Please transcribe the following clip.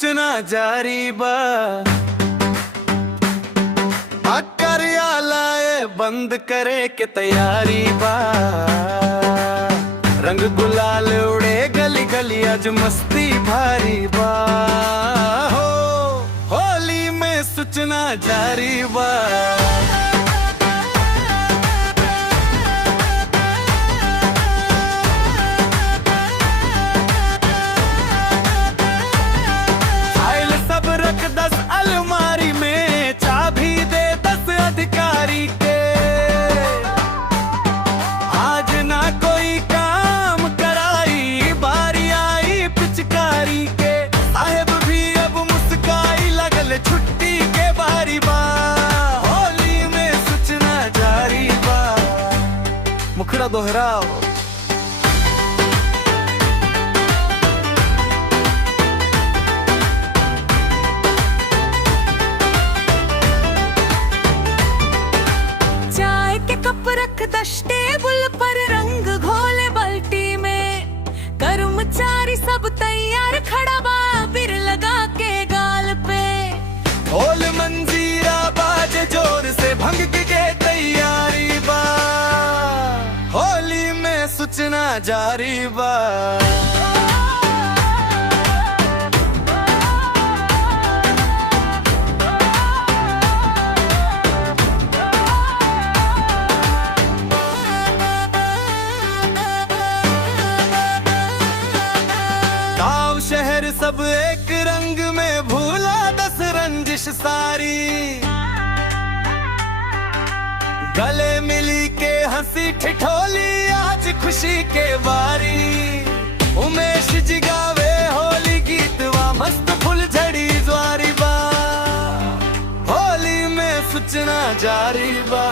सूचना जारी बा कार्यालय बंद करे के तैयारी बा। रंग गुलाल उड़े गली गली आज मस्ती भारी बा। हो होली में सूचना जारी बा। अलमारी में चाबी दे 10 अधिकारी के। आज ना कोई काम कराई बारी आई पिचकारी के। साहेब भी अब मुस्काई लगल छुट्टी के बारी बा। होली में सूचना जारी बा। मुखड़ा दोहराओ। टेबल पर रंग घोले बाल्टी में। कर्मचारी सब तैयार खड़ा बा बिर लगा के गाल पे। ढोल मंजीरा बाजे जोर से भंग के तैयारी बा। होली में सूचना जारी बा। शहर सब एक रंग में भूला 10 रंजिश सारी। गले मिली के हंसी ठिठोली आज खुशी के बारी। उमेश जी गावे होली गीतवा मस्त फुलझड़ी ज्वारी बा। होली में सूचना जारी बा।